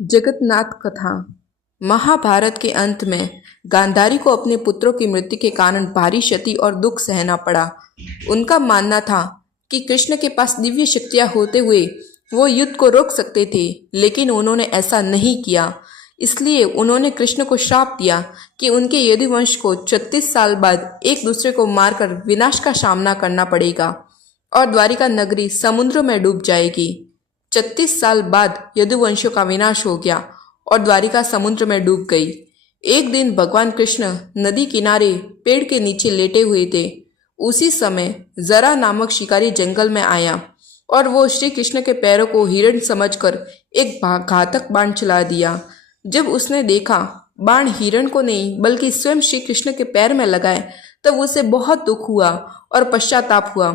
जगन्नाथ कथा। महाभारत के अंत में गांधारी को अपने पुत्रों की मृत्यु के कारण भारी क्षति और दुख सहना पड़ा। उनका मानना था कि कृष्ण के पास दिव्य शक्तियां होते हुए वो युद्ध को रोक सकते थे, लेकिन उन्होंने ऐसा नहीं किया। इसलिए उन्होंने कृष्ण को श्राप दिया कि उनके यदुवंश को 36 साल बाद एक दूसरे को मारकर विनाश का सामना करना पड़ेगा और द्वारिका नगरी समुद्र में डूब जाएगी। 36 साल बाद यदुवंशियों का विनाश हो गया और द्वारिका समुद्र में डूब गई। एक दिन भगवान कृष्ण नदी किनारे पेड़ के नीचे लेटे हुए थे। उसी समय जरा नामक शिकारी जंगल में आया और वो श्री कृष्ण के पैरों को हिरण समझकर एक घातक बाण चला दिया। जब उसने देखा बाण हिरण को नहीं बल्कि स्वयं श्री कृष्ण के पैर में लगाए, तब उसे बहुत दुख हुआ और पश्चाताप हुआ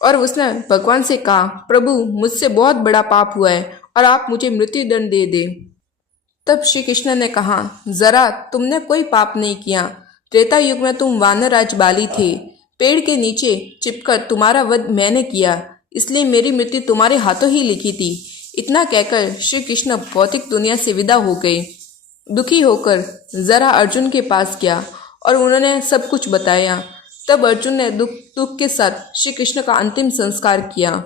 और उसने भगवान से कहा, प्रभु, मुझसे बहुत बड़ा पाप हुआ है और आप मुझे मृत्यु दंड दे दे। तब श्री कृष्ण ने कहा, जरा, तुमने कोई पाप नहीं किया। त्रेता युग में तुम वानरराज बाली थे। पेड़ के नीचे चिपकर तुम्हारा वध मैंने किया, इसलिए मेरी मृत्यु तुम्हारे हाथों ही लिखी थी। इतना कहकर श्री कृष्ण भौतिक दुनिया से विदा हो गए। दुखी होकर जरा अर्जुन के पास गया और उन्होंने सब कुछ बताया। तब अर्जुन ने दुख दुख के साथ श्री कृष्ण का अंतिम संस्कार किया।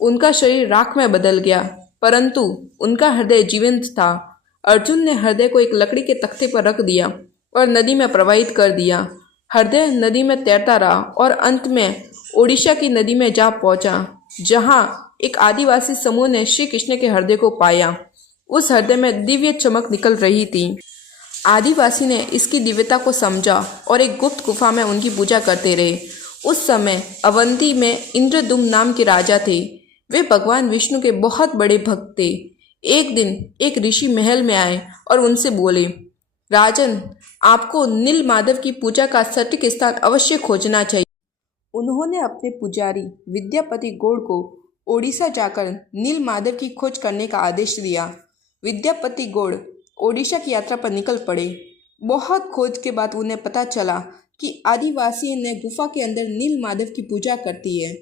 उनका शरीर राख में बदल गया, परंतु उनका हृदय जीवंत था। अर्जुन ने हृदय को एक लकड़ी के तख्ते पर रख दिया और नदी में प्रवाहित कर दिया। हृदय नदी में तैरता रहा और अंत में ओडिशा की नदी में जा पहुंचा, जहां एक आदिवासी समूह ने श्री कृष्ण के हृदय को पाया। उस हृदय में दिव्य चमक निकल रही थी। आदिवासी ने इसकी दिव्यता को समझा और एक गुप्त गुफा में उनकी पूजा करते रहे। उस समय अवंती में इंद्रदुम्न नाम के राजा थे। वे भगवान विष्णु के बहुत बड़े भक्त थे। एक दिन एक ऋषि महल में आए और उनसे बोले, राजन, आपको नील माधव की पूजा का सटीक स्थान अवश्य खोजना चाहिए। उन्होंने अपने पुजारी विद्यापति गौड़ को ओडिशा जाकर नील माधव की खोज करने का आदेश दिया। विद्यापति गौड़ ओडिशा की यात्रा पर निकल पड़े। बहुत खोज के बाद उन्हें पता चला कि आदिवासी ने गुफा के अंदर नील माधव की पूजा करती है।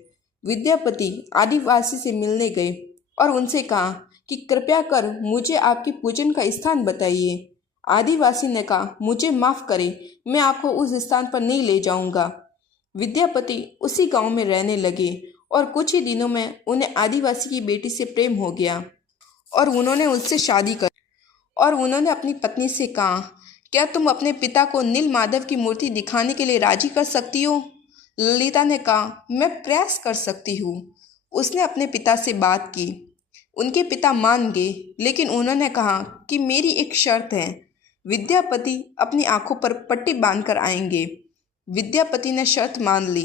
विद्यापति आदिवासी से मिलने गए और उनसे कहा कि कृपया कर मुझे आपकी पूजन का स्थान बताइए। आदिवासी ने कहा, मुझे माफ करें, मैं आपको उस स्थान पर नहीं ले जाऊंगा। विद्यापति उसी गांव में रहने लगे और कुछ ही दिनों में उन्हें आदिवासी की बेटी से प्रेम हो गया और उन्होंने उससे शादी कर और उन्होंने अपनी पत्नी से कहा, क्या तुम अपने पिता को नील माधव की मूर्ति दिखाने के लिए राजी कर सकती हो? ललिता ने कहा, मैं प्रयास कर सकती हूँ। उसने अपने पिता से बात की। उनके पिता मान गए, लेकिन उन्होंने कहा कि मेरी एक शर्त है। विद्यापति अपनी आंखों पर पट्टी बांधकर आएंगे। विद्यापति ने शर्त मान ली,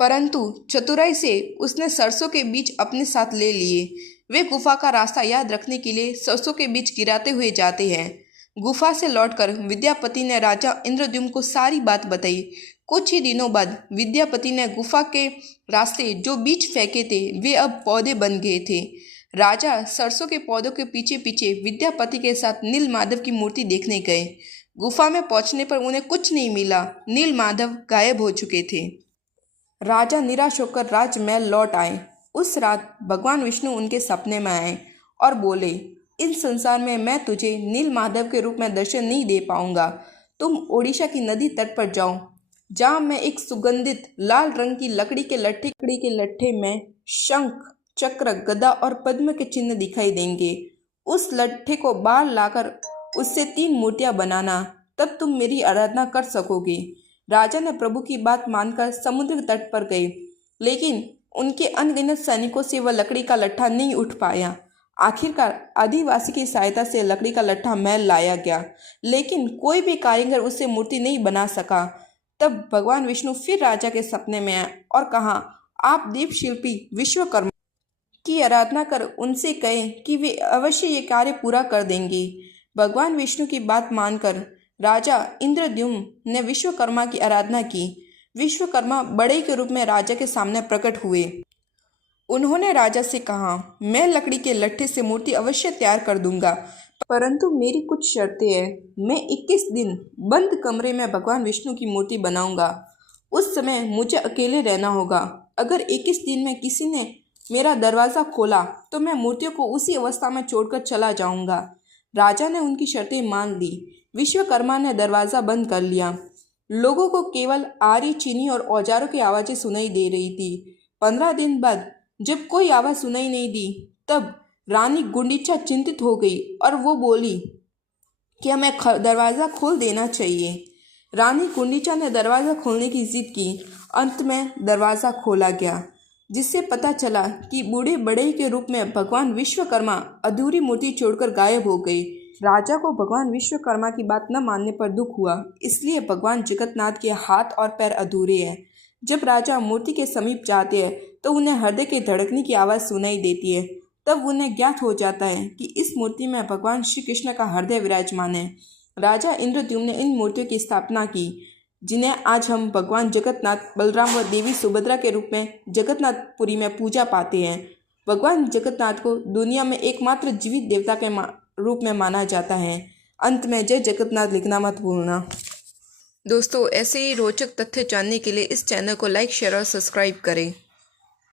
परंतु चतुराई से उसने सरसों के बीज अपने साथ ले लिए। वे गुफा का रास्ता याद रखने के लिए सरसों के बीज गिराते हुए जाते हैं। गुफा से लौटकर विद्यापति ने राजा इंद्रद्युम्न को सारी बात बताई। कुछ ही दिनों बाद विद्यापति ने गुफा के रास्ते जो बीज फेंके थे वे अब पौधे बन गए थे। राजा सरसों के पौधों के पीछे पीछे विद्यापति के साथ नील माधव की मूर्ति देखने गए। गुफा में पहुंचने पर उन्हें कुछ नहीं मिला। नील माधव गायब हो चुके थे। राजा निराश होकर राजमहल लौट आए। उस रात भगवान विष्णु उनके सपने में आए और बोले, इस संसार में मैं तुझे नील माधव के रूप में दर्शन नहीं दे पाऊंगा। तुम ओडिशा की नदी तट पर जाओ, जहाँ मैं एक सुगंधित लाल रंग की लकड़ी के लट्ठे में शंख, चक्र, गदा और पद्म के चिन्ह दिखाई देंगे। उस लट्ठे को बाहर लाकर उससे 3 मूर्तियां बनाना, तब तुम मेरी आराधना कर सकोगे। राजा ने प्रभु की बात मानकर समुद्र तट पर गए, लेकिन उनके अनगिनत सैनिकों से वह लकड़ी का लट्ठा नहीं उठ पाया। आखिरकार आदिवासी की सहायता से लकड़ी का लट्ठा महल लाया गया, लेकिन कोई भी कारीगर उससे मूर्ति नहीं बना सका। तब भगवान विष्णु फिर राजा के सपने में आए और कहा, आप दीप शिल्पी विश्वकर्मा की आराधना कर उनसे कहें कि वे अवश्य ये कार्य पूरा कर देंगे। भगवान विष्णु की बात मानकर राजा इंद्रद्युम्न ने विश्वकर्मा की आराधना की। विश्वकर्मा बड़े के रूप में राजा के सामने प्रकट हुए। उन्होंने राजा से कहा, मैं लकड़ी के लट्ठे से मूर्ति अवश्य तैयार कर दूंगा, परंतु मेरी कुछ शर्तें हैं। मैं 21 दिन बंद कमरे में भगवान विष्णु की मूर्ति बनाऊंगा। उस समय मुझे अकेले रहना होगा। अगर 21 दिन में किसी ने मेरा दरवाज़ा खोला तो मैं मूर्तियों को उसी अवस्था में छोड़कर चला जाऊंगा। राजा ने उनकी शर्तें मान ली। विश्वकर्मा ने दरवाज़ा बंद कर लिया। लोगों को केवल आरी, चीनी और औजारों की आवाज़ें सुनाई दे रही थी। 15 दिन बाद जब कोई आवाज़ सुनाई नहीं दी, तब रानी गुंडीचा चिंतित हो गई और वो बोली कि हमें दरवाज़ा खोल देना चाहिए। रानी गुंडीचा ने दरवाज़ा खोलने की जिद की। अंत में दरवाज़ा खोला गया, जिससे पता चला कि बूढ़े बढ़ई के रूप में भगवान विश्वकर्मा अधूरी मूर्ति छोड़कर गायब हो गए। राजा को भगवान विश्वकर्मा की बात न मानने पर दुख हुआ, इसलिए भगवान जगन्नाथ के हाथ और पैर अधूरे हैं। जब राजा मूर्ति के समीप जाते हैं तो उन्हें हृदय के धड़कने की आवाज़ सुनाई देती है। तब उन्हें ज्ञात हो जाता है कि इस मूर्ति में भगवान श्री कृष्ण का हृदय विराजमान है। राजा इंद्रद्युम्न ने इन मूर्तियों की स्थापना की, जिन्हें आज हम भगवान जगन्नाथ, बलराम व देवी सुभद्रा के रूप में जगन्नाथपुरी में पूजा पाते हैं। भगवान जगन्नाथ को दुनिया में एकमात्र जीवित देवता के रूप में माना जाता है। अंत में जय जगन्नाथ लिखना मत भूलना। दोस्तों, ऐसे ही रोचक तथ्य जानने के लिए इस चैनल को लाइक, शेयर और सब्सक्राइब करें।